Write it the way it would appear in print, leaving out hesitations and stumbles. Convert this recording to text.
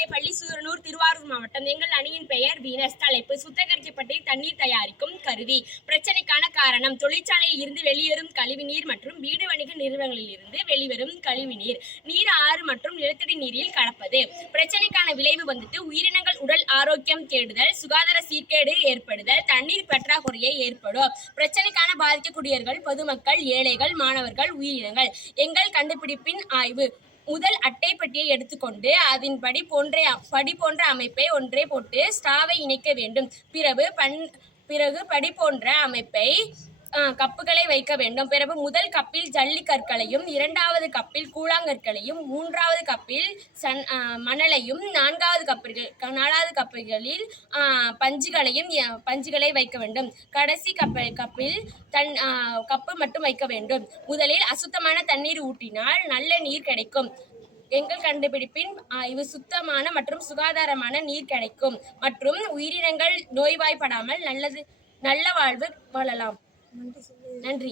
மேல்நிலைப்பள்ளி சூரனூர், திருவாரூர் மாவட்டம். எங்கள் அணியின் பெயர் வீனஸ். தலைப்பு: சுத்திகரிக்கப்பட்ட தண்ணீர் தயாரிக்கும் கருவி. பிரச்சனைக்கான காரணம்: தொழிற்சாலையில் இருந்து வெளியேறும் கழிவுநீர் மற்றும் வீடு வணிக நிறுவனங்களில் இருந்து வெளிவரும் கழிவுநீர் நீர், ஆறு மற்றும் நிலத்தடி நீரில் கலப்பது. பிரச்சனைக்கான விளைவு உயிரினங்கள் உடல் ஆரோக்கியம் கெடுதல், சுகாதார சீர்கேடு ஏற்படுதல், தண்ணீர் பற்றாக்குறையை ஏற்படும். பிரச்சனைக்கான பாதிக்கக்கூடியவர்கள் பொதுமக்கள், ஏழைகள், மாணவர்கள், உயிரினங்கள். எங்கள் கண்டுபிடிப்பின் ஆய்வு: முதல் அட்டை பெட்டியை எடுத்துக்கொண்டு அதன் படி போன்ற அமைப்பை ஒன்றை போட்டு ஸ்ட்ராவை இணைக்க வேண்டும். பிறகு படி போன்ற அமைப்பை கப்புகளை வைக்க வேண்டும். பிறகு முதல் கப்பில் ஜல்லி கற்களையும், இரண்டாவது கப்பில் கூழாங்கற்களையும், மூன்றாவது கப்பில் மணலையும், நான்காவது கப்புகளில் பஞ்சுகளை வைக்க வேண்டும். கடைசி கப்பில் கப்பு மட்டும் வைக்க வேண்டும். முதலில் அசுத்தமான தண்ணீர் ஊற்றினால் நல்ல நீர் கிடைக்கும். எங்கள் கண்டுபிடிப்பின் ஆய்வு: சுத்தமான மற்றும் சுகாதாரமான நீர் கிடைக்கும் மற்றும் உயிரினங்கள் நோய்வாய்ப்படாமல் நல்ல வாழ்வு வாழலாம். நன்றி.